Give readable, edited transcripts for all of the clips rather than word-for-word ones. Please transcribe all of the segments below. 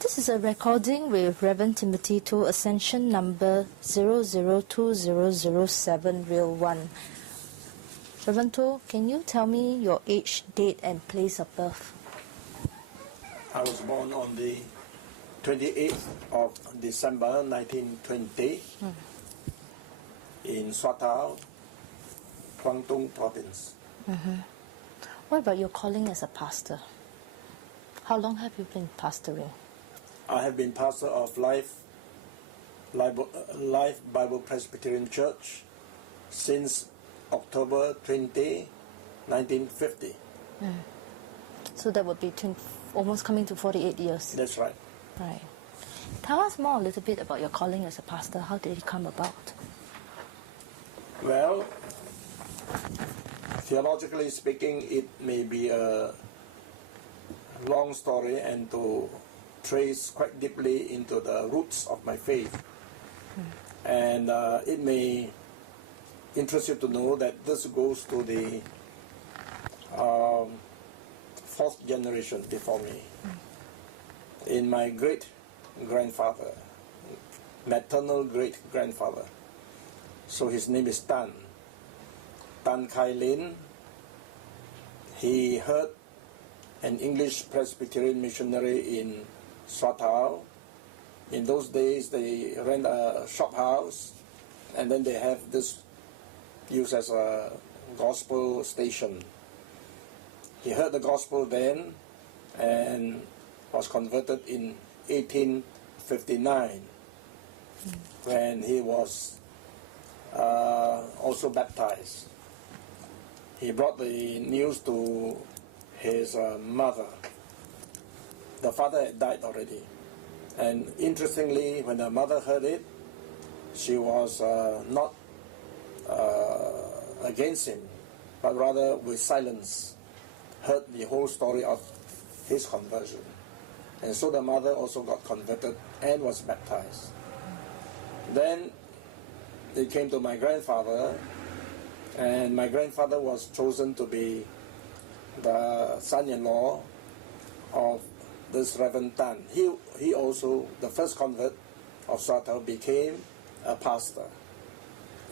This is a recording with Rev Timothy Tow, Ascension number 002007, Real 1. Rev Tow, can you tell me your age, date and place of birth? I was born on the 28th of December 1920 in Swatao, Guangdong province. What about your calling as a pastor? How long have you been pastoring? I have been pastor of Life Bible Presbyterian Church since October 20, 1950. So that would be almost coming to 48 years. That's right. Right. Tell us more a little bit about your calling as a pastor. How did it come about? Well, theologically speaking, it may be a long story and to trace quite deeply into the roots of my faith. And it may interest you to know that this goes to the fourth generation before me. In my great-grandfather, maternal great-grandfather. So his name is Tan Kai Lin. He heard an English Presbyterian missionary in Swatao. In those days, they rent a shop house, and then they have this used as a gospel station. He heard the gospel then, and was converted in 1859, when he was also baptized. He brought the news to his mother. The father had died already. And interestingly, when the mother heard it, she was not against him, but rather with silence, heard the whole story of his conversion. And so the mother also got converted and was baptized. Then it came to my grandfather, and my grandfather was chosen to be the son-in-law of this Reverend Tan. He also, the first convert of Swatao, became a pastor.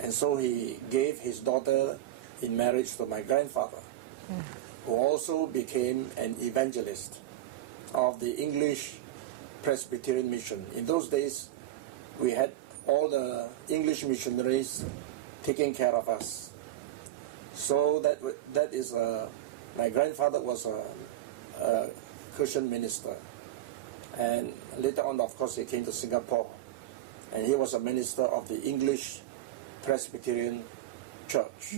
And so he gave his daughter in marriage to my grandfather, who also became an evangelist of the English Presbyterian mission. In those days, we had all the English missionaries taking care of us. So that is my grandfather was a Christian minister, and later on, of course, he came to Singapore, and he was a minister of the English Presbyterian Church.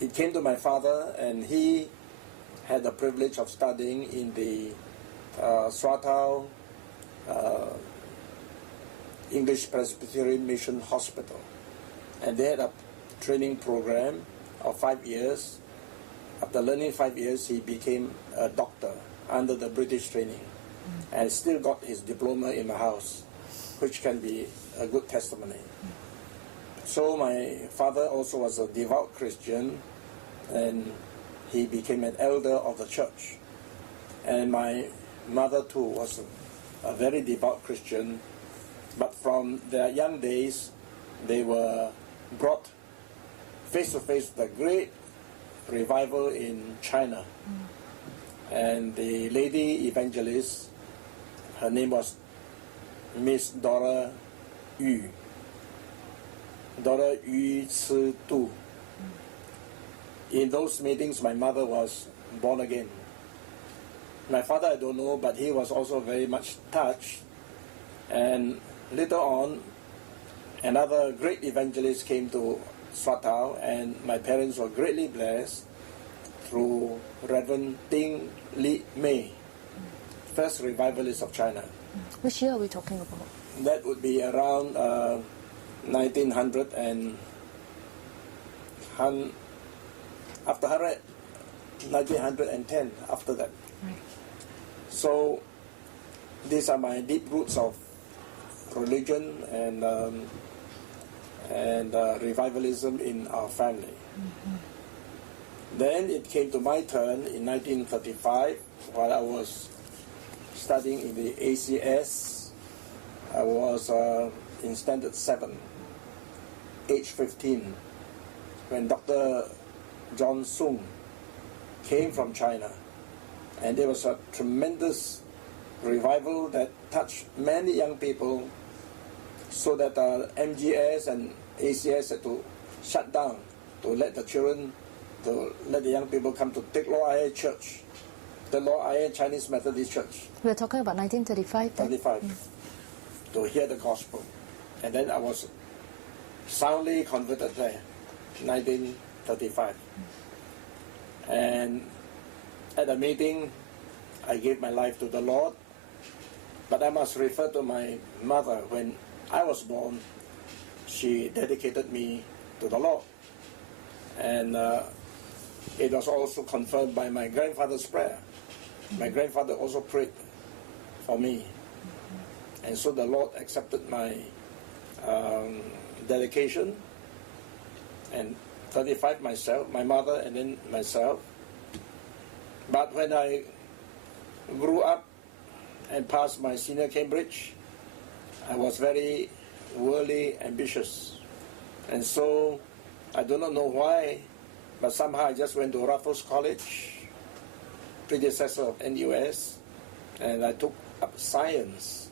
It came to my father, and he had the privilege of studying in the Swatao English Presbyterian Mission Hospital, and they had a training program of 5 years. After learning 5 years, he became a doctor under the British training, and still got his diploma in the house, which can be a good testimony. So my father also was a devout Christian, and he became an elder of the church. And my mother too was a very devout Christian, but from their young days, they were brought face to face with the great revival in China. And the lady evangelist, her name was Ms Dora Yu Ci Tu. In those meetings, my mother was born again. My father, I don't know, but he was also very much touched. And later on, another great evangelist came to Swatao, and my parents were greatly blessed through Reverend Ting Li Mei, first revivalist of China. Which year are we talking about? That would be around 1900 and after 1910, after that. Right. So these are my deep roots of religion and revivalism in our family. Then it came to my turn in 1935, while I was studying in the ACS. I was in Standard 7, age 15, when Dr. John Sung came from China. And there was a tremendous revival that touched many young people, so that MGS and ACS had to shut down to let the children, to let the young people come to Tek Lo Ai Church, the Lo Ai Chinese Methodist Church. We're talking about 1935 then? 35, to hear the gospel. And then I was soundly converted there, 1935. And at a meeting, I gave my life to the Lord. But I must refer to my mother. When I was born, she dedicated me to the Lord. And it was also confirmed by my grandfather's prayer. My grandfather also prayed for me. And so the Lord accepted my dedication. And 35 myself, my mother, and then myself. But when I grew up and passed my senior Cambridge, I was very worldly, ambitious. And so I do not know why, but somehow I just went to Raffles College, predecessor of NUS, and I took up science.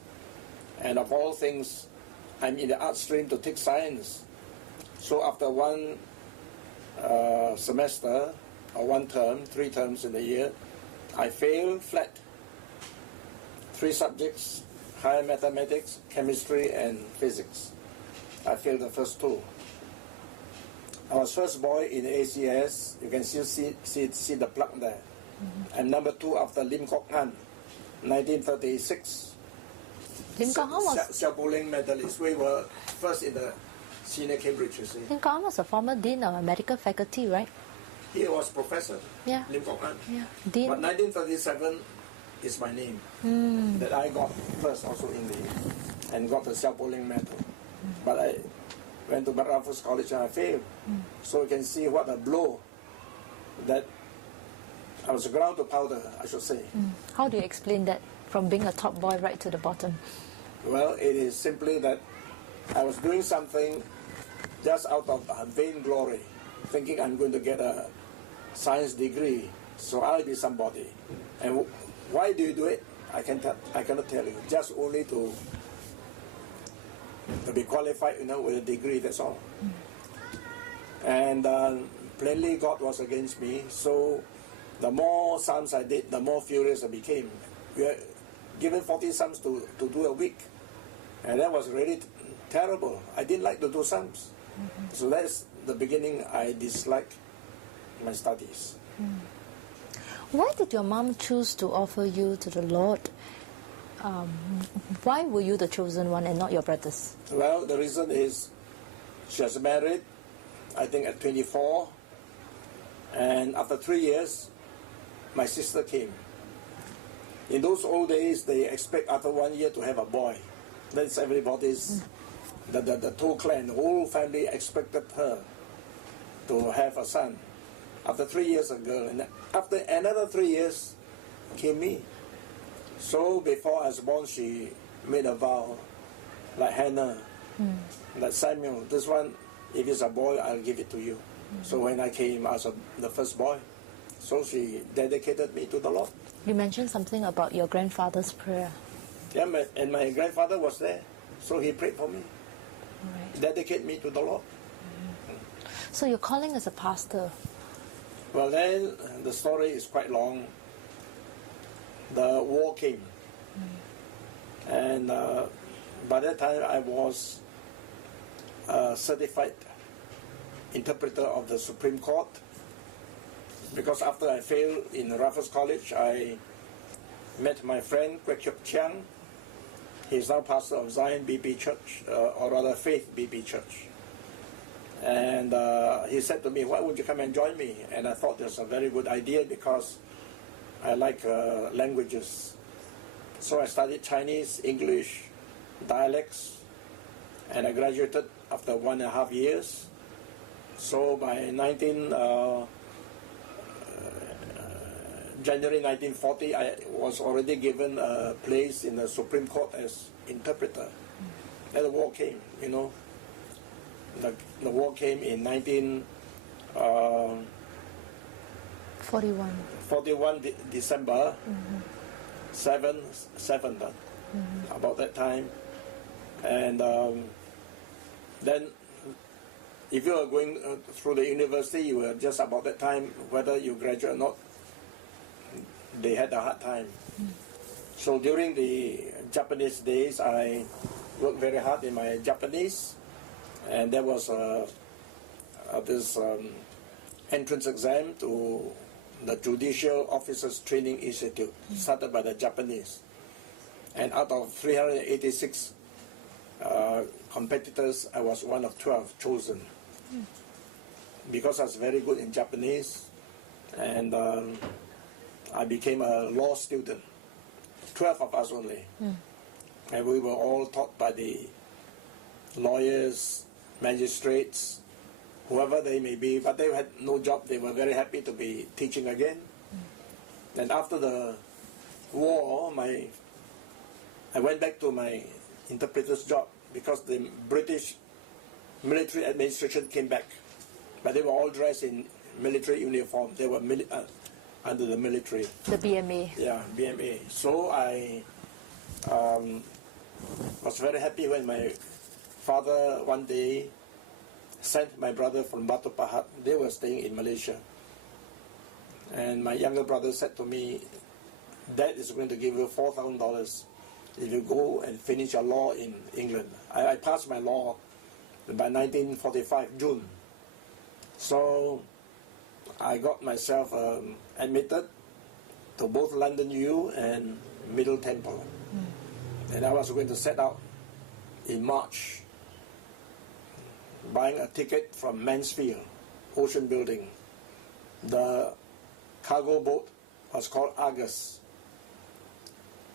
And of all things, I'm in the art stream to take science. So after one semester, or one term, 3 terms in a year, I failed flat. 3 subjects, higher mathematics, chemistry, and physics. I failed the first 2. I was first boy in ACS. You can still see the plaque there. I'm number 2 after Lim Kok An, 1936. Lim Kok Han was... Xiaoboling medalist. We were first in the senior Cambridge, you see. Lim Kok Han was a former dean of a medical faculty, right? He was professor, Yeah. Lim Kok An. Yeah. Dean. But 1937 is my name. That I got first also in the, and got the Xiaoboling medal. But I went to Raffles College and I failed. So you can see what a blow that I was ground to powder, I should say. How do you explain that, from being a top boy right to the bottom? Well, it is simply that I was doing something just out of vainglory, thinking I'm going to get a science degree, so I'll be somebody. And why do you do it? I cannot tell you. Just only to be qualified, with a degree, that's all. And plainly God was against me, so the more sums I did, the more furious I became. We were given 40 sums to do a week, and that was really terrible. I didn't like to do sums. So that's the beginning. I disliked my studies. Why did your mom choose to offer you to the Lord? Why were you the chosen one and not your brothers? Well, the reason is she was married, I think at 24, and after 3 years, my sister came. In those old days, they expect after 1 year to have a boy. That's everybody's, the Tow clan, the whole family expected her to have a son. After 3 years, a girl. And after another 3 years, came me. So before I was born, she made a vow, like Hannah, like Samuel, this one, if it's a boy, I'll give it to you. So when I came, I was the first boy. So she dedicated me to the Lord. You mentioned something about your grandfather's prayer. Yeah, and my grandfather was there, so he prayed for me. Right. Dedicate me to the Lord. So your calling as a pastor. Well, then the story is quite long. The war came, and by that time I was a certified interpreter of the Supreme Court, because after I failed in Raffles College, I met my friend Kwek Chok Chiang. He's now pastor of Zion BP Church, or rather Faith BP Church. And he said to me, why would you come and join me? And I thought it was a very good idea because I like languages. So I studied Chinese, English, dialects, and I graduated after 1.5 years. January 1940, I was already given a place in the Supreme Court as interpreter. Then the war came, you know. The war came in 1941 December, 7th, about that time. And then if you were going through the university, you were just about that time, whether you graduate or not, they had a hard time. So during the Japanese days, I worked very hard in my Japanese, and there was this entrance exam to the Judicial Officers Training Institute, started by the Japanese. And out of 386 competitors, I was one of 12 chosen. Because I was very good in Japanese, and I became a law student. 12 of us only. And we were all taught by the lawyers, magistrates, whoever they may be, but they had no job. They were very happy to be teaching again. And after the war, I went back to my interpreter's job because the British military administration came back. But they were all dressed in military uniform. They were under the military. The BMA. Yeah, BMA. So I was very happy when my father one day sent my brother from Batu Pahat. They were staying in Malaysia. And my younger brother said to me, Dad is going to give you $4,000 if you go and finish your law in England. I passed my law by 1945, June. So I got myself admitted to both London U and Middle Temple. And I was going to set out in March, buying a ticket from Mansfield, Ocean Building. The cargo boat was called Argus.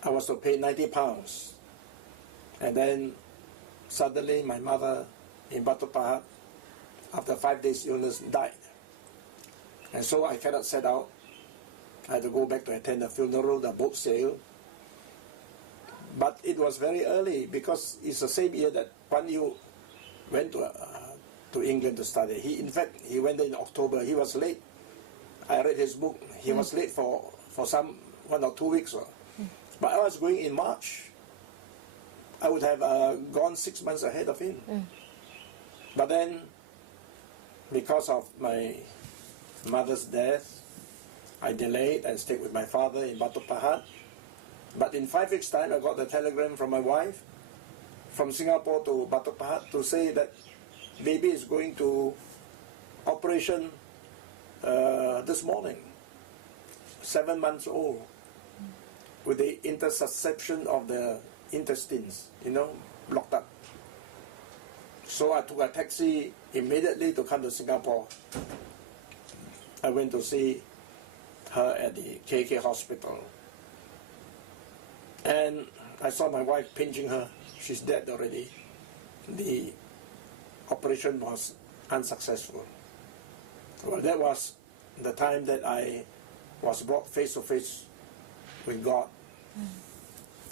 I was to pay £90. And then suddenly my mother in Batu Pahat, after 5 days illness, died. And so I cannot set out. I had to go back to attend the funeral, the boat sailed. But it was very early because it's the same year that Pan Yu went to England to study. In fact, he went there in October. He was late. I read his book. He was late for some 1 or 2 weeks. But I was going in March. I would have gone 6 months ahead of him. But then, because of my mother's death, I delayed and stayed with my father in Batu Pahat. But in 5 weeks' time, I got a telegram from my wife from Singapore to Batu Pahat to say that baby is going to operation this morning, 7 months old, with the interception of the intestines, blocked up. So I took a taxi immediately to come to Singapore. I went to see her at the KK hospital. And I saw my wife pinching her. She's dead already. The operation was unsuccessful. Well, that was the time that I was brought face to face with God.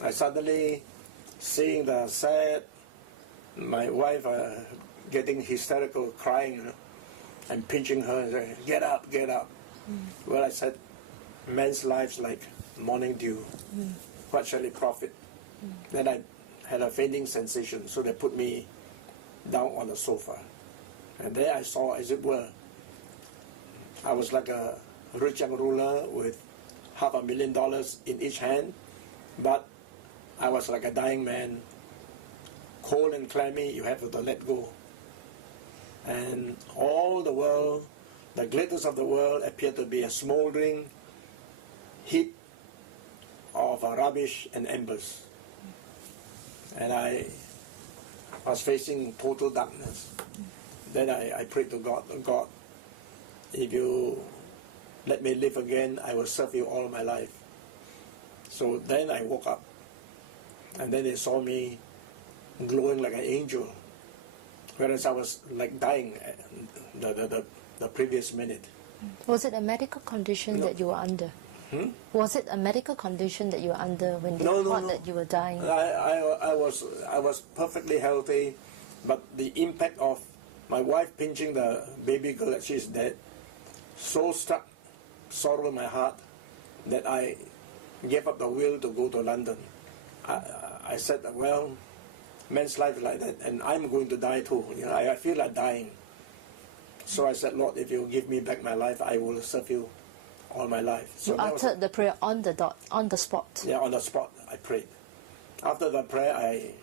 I suddenly seeing the sad, my wife getting hysterical, crying, and pinching her and saying, "Get up, get up." Well, I said, man's life's like morning dew. What shall it profit? Then I had a fainting sensation, so they put me down on the sofa. And there I saw, as it were, I was like a rich young ruler with $500,000 in each hand, but I was like a dying man, cold and clammy. You have to let go. And all the world, the glitters of the world, appeared to be a smoldering heap of rubbish and embers. And I was facing total darkness. Then I prayed to God, God, if you let me live again, I will serve you all my life. So then I woke up, and then they saw me glowing like an angel, whereas I was like dying the previous minute. Was it a medical condition that you were under? Was it a medical condition that you were under when they No, thought no. that you were dying? I was perfectly healthy, but the impact of my wife pinching the baby girl that she's dead so struck sorrow in my heart that I gave up the will to go to London. I said, well, man's life is like that, and I'm going to die too. You know, I feel like dying. So I said, Lord, if you give me back my life, I will serve you all my life. So You uttered the prayer on the spot. Yeah, on the spot, I prayed. After the prayer, I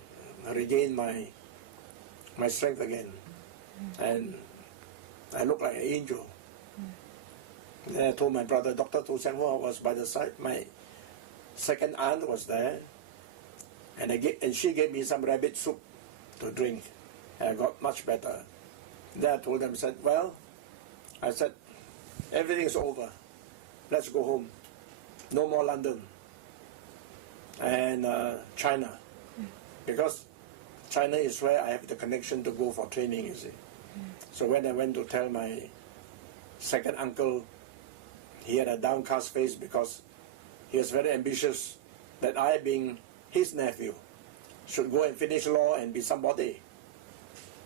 regained my strength again, and I looked like an angel. Then I told my brother, Dr. Tow was by the side. My second aunt was there, and she gave me some rabbit soup to drink, and I got much better. Then I told them, I said, everything's over. Let's go home. No more London. And China. Because China is where I have the connection to go for training, you see. So when I went to tell my second uncle, he had a downcast face because he was very ambitious that I, being his nephew, should go and finish law and be somebody.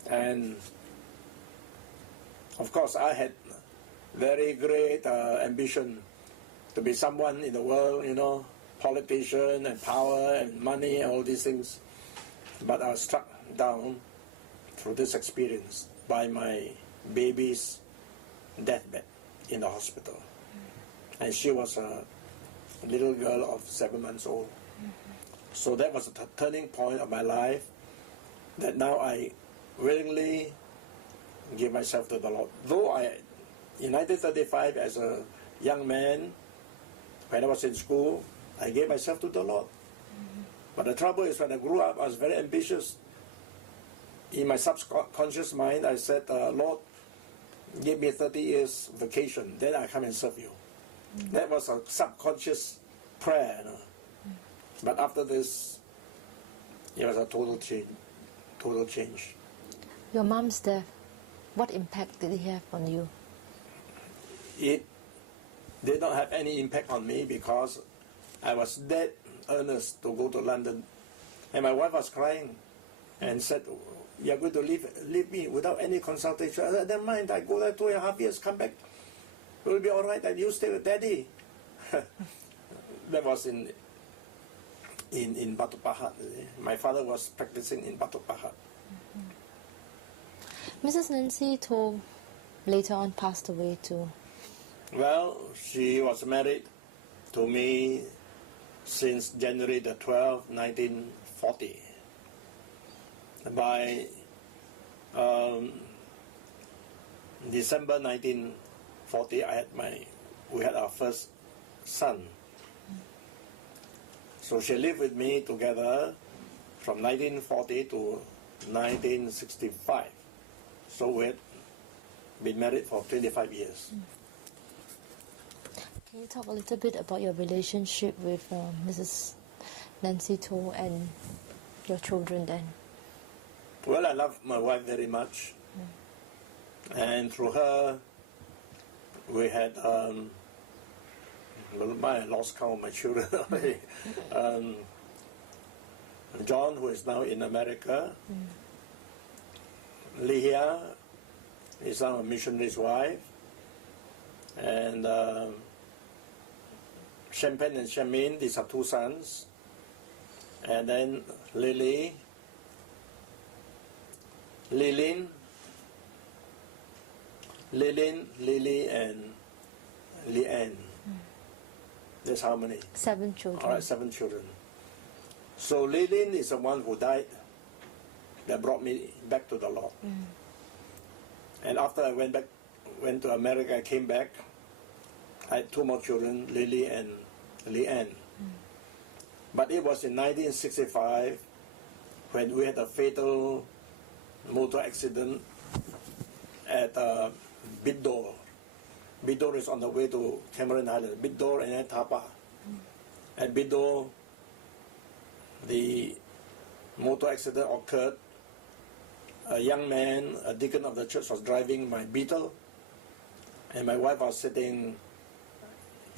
And of course I had very great ambition to be someone in the world, you know, politician and power and money and all these things. But I was struck down through this experience by my baby's deathbed in the hospital. And she was a little girl of 7 months old. So that was a turning point of my life, that now I willingly give myself to the Lord. Though in 1935, as a young man, when I was in school, I gave myself to the Lord. But the trouble is, when I grew up, I was very ambitious. In my subconscious mind, I said, Lord, give me 30 years vacation, then I come and serve you. That was a subconscious prayer. You know? But after this, it was a total change. Your mom's death, what impact did it have on you? It did not have any impact on me because I was dead earnest to go to London. And my wife was crying and said, you're going to leave me without any consultation. I said, never mind, I go there 2.5 years, come back. It will be all right, and you stay with Daddy. That was in Batu Pahat. My father was practicing in Batu Pahat. Mrs. Nancy Tow later on passed away too. Well, she was married to me since January the 12th, 1940. By December 1940, we had our first son. So she lived with me together from 1940 to 1965. So we had been married for 25 years. Can you talk a little bit about your relationship with Mrs. Nancy Tow and your children then? Well, I love my wife very much. And through her, we had, I lost count of my children. John, who is now in America. Lihia is now a missionary's wife. And Champagne and Shamin, these are 2 sons. And then Lily, Lily, and Leanne. That's how many? 7 children. All right, 7 children. So Lilin is the one who died that brought me back to the Lord. And after I went to America, I came back. I had 2 more children, Lily and Leanne. But it was in 1965 when we had a fatal motor accident at Bidor. Bidor is on the way to Cameron Island. Bidor and then Tapa. At Bidor, the motor accident occurred. A young man, a deacon of the church, was driving my Beetle, and my wife was sitting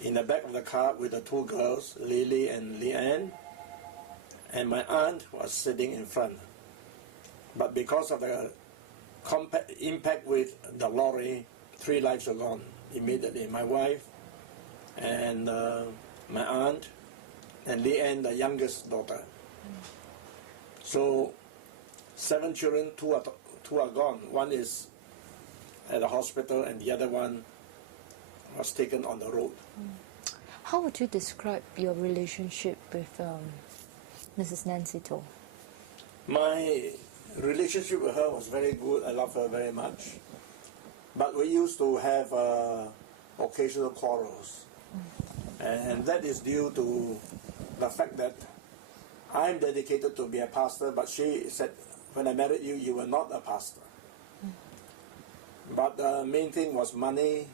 in the back of the car with the two girls, Lily and Leanne, and my aunt was sitting in front. But because of the impact with the lorry, 3 lives were gone immediately. My wife and my aunt and Leanne, the youngest daughter. So 7 children, 2 are gone. One is at the hospital and the other one was taken on the road. How would you describe your relationship with Mrs. Nancy Tow? My relationship with her was very good. I love her very much. But we used to have occasional quarrels. And that is due to the fact that I'm dedicated to be a pastor, but she said, when I married you, you were not a pastor. But the main thing was money.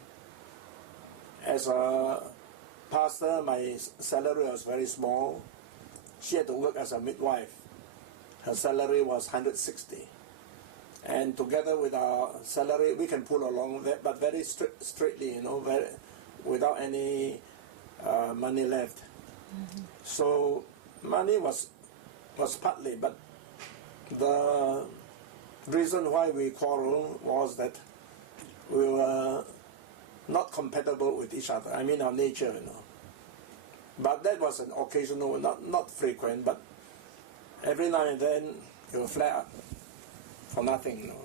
As a pastor, my salary was very small. She had to work as a midwife. Her salary was 160. And together with our salary, we can pull along that, but very straightly, you know, without any money left. So money was partly, but the reason why we quarreled was that we were not compatible with each other. I mean, our nature, you know. But that was an occasional, not frequent, but every now and then it will flare up for nothing, you know.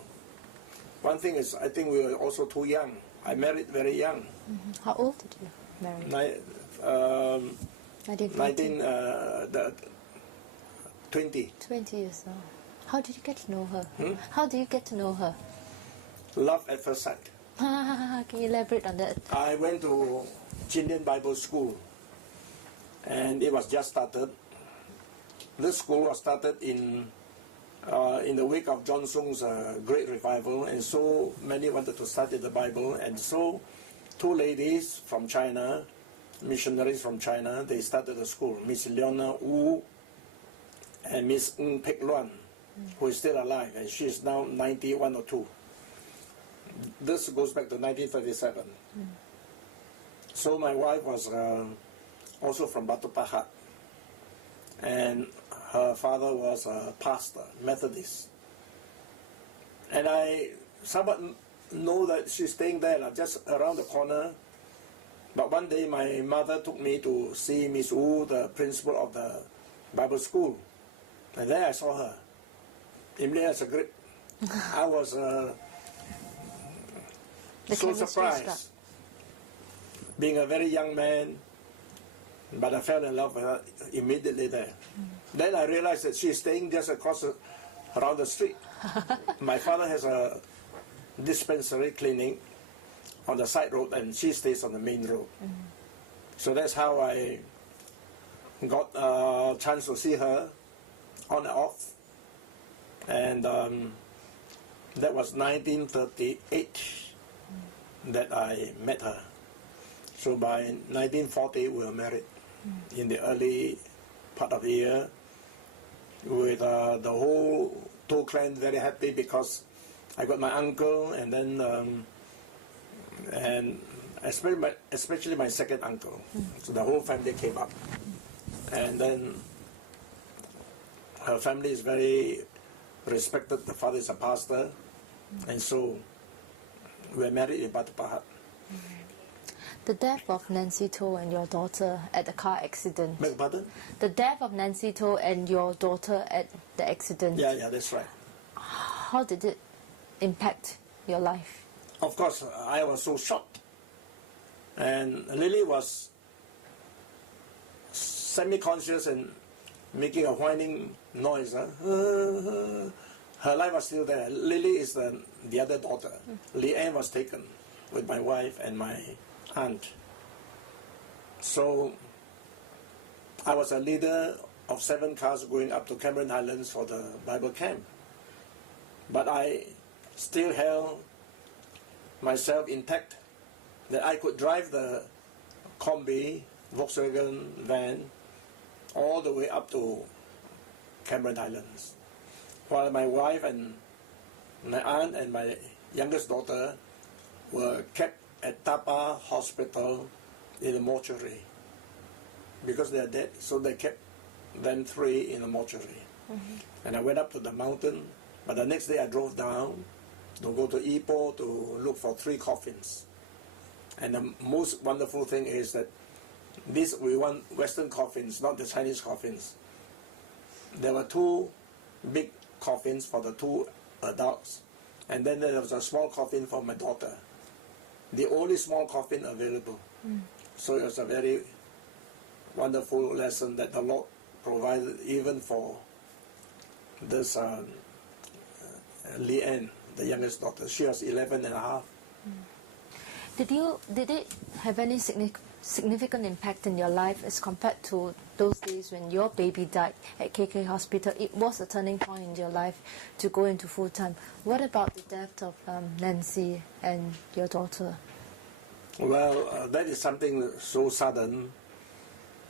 One thing is, I think we were also too young. I married very young. How old did you marry? 20. 20 years old. How did you get to know her? How did you get to know her? Love at first sight. Can you elaborate on that? I went to Chindian Bible School, and it was just started. This school was started in the wake of John Sung's great revival, and so many wanted to study the Bible, and so 2 ladies from China, missionaries from China, they started the school, Miss Leona Wu and Miss Ng Pek Luan, who is still alive, and she is now 91 or 2. This goes back to 1937. So my wife was also from Batu Pahat, and her father was a pastor, Methodist. And I somewhat know that she's staying there, just around the corner. But one day my mother took me to see Miss Wu, the principal of the Bible school. And there I saw her. Immediately as a grip. I was so surprised. Being a very young man, but I fell in love with her immediately there. Then I realized that she's staying just around the street. My father has a dispensary clinic on the side road, and she stays on the main road. So that's how I got a chance to see her on and off. And that was 1938 that I met her. So by 1940 we were married in the early part of the year, with the whole Tow clan very happy because I got my uncle, and then and especially my second uncle. So the whole family came up, and then her family is very respected. The father is a pastor, and so we were married in Batu Pahat. The death of Nancy Tow and your daughter at the car accident. Beg pardon? The death of Nancy Tow and your daughter at the accident. Yeah, that's right. How did it impact your life? Of course, I was so shocked. And Lily was semi-conscious and making a whining noise. Her life was still there. Lily is the other daughter. Leanne was taken with my wife and my aunt. So I was a leader of 7 cars going up to Cameron Highlands for the Bible camp. But I still held myself intact, that I could drive the Kombi, Volkswagen van, all the way up to Cameron Highlands, while my wife and my aunt and my youngest daughter were kept at Tapa Hospital in the mortuary because they are dead. So they kept them 3 in the mortuary. And I went up to the mountain, but the next day I drove down to go to Ipoh to look for 3 coffins. And the most wonderful thing is that we want Western coffins, not the Chinese coffins. There were 2 big coffins for the 2 adults, and then there was a small coffin for my daughter. The only small coffin available. So it was a very wonderful lesson that the Lord provided even for this Leanne, the youngest daughter. She was 11 and a half. Did it have any significant impact in your life as compared to those days when your baby died at KK Hospital? It was a turning point in your life to go into full-time. What about the death of Nancy and your daughter? Well, that is something so sudden,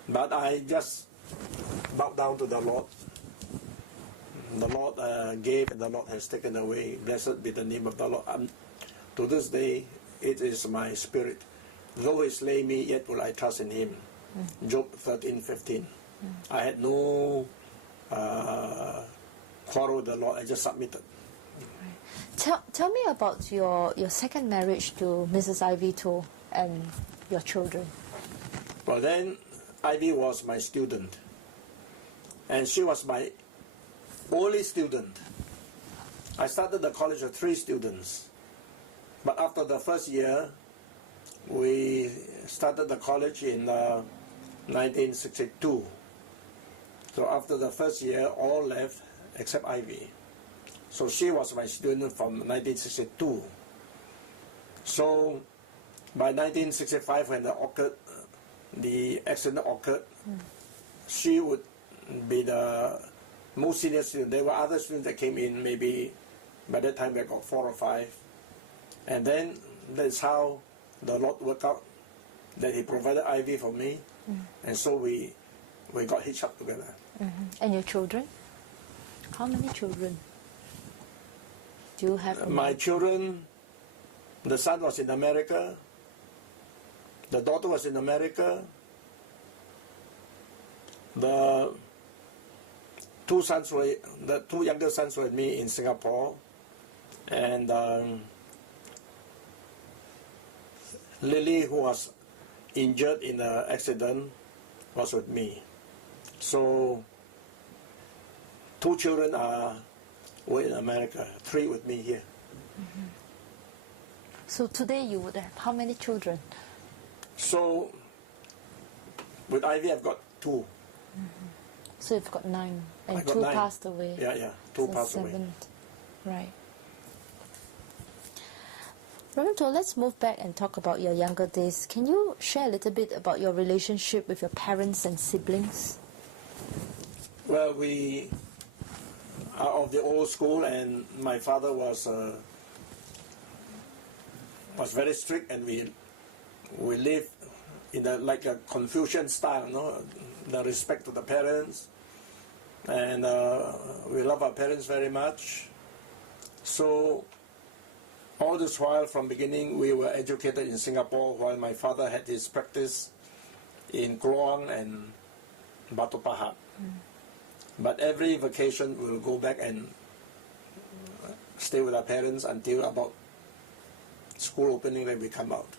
but I just bowed down to the Lord. The Lord gave and the Lord has taken away. Blessed be the name of the Lord. To this day, it is my spirit. Though he slay me, yet will I trust in him. Job 13:15. I had no quarrel with the Lord. I just submitted. Tell me about your second marriage to Mrs. Ivy Tow and your children. Well, then Ivy was my student, and she was my only student. I started the college with 3 students, but after the first year, we started the college in 1962. So after the first year, all left except Ivy. So she was my student from 1962. So by 1965, when the accident occurred, she would be the most senior student. There were other students that came in, maybe by that time we got 4 or 5. And then that's how the Lord worked out, that he provided Ivy for me. And so we got hitched up together. And your children? How many children do you have? My children, the son was in America, the daughter was in America, the 2 younger sons were with me in Singapore, and Lily, who was injured in the accident, was with me. So 2 children were in America, 3 with me here. So today you would have how many children? So with Ivy, I've got 2. So you've got 9, and I've got 2 9. passed away. Yeah, 2 So passed away. 7. Right. Rev Tow, let's move back and talk about your younger days. Can you share a little bit about your relationship with your parents and siblings? Well, we are of the old school, and my father was very strict, and we live in like a Confucian style, the respect to the parents, and we love our parents very much. So all this while, from beginning, we were educated in Singapore, while my father had his practice in Kluang and Batu Pahat. But every vacation, we'll go back and stay with our parents until about school opening, then we come out.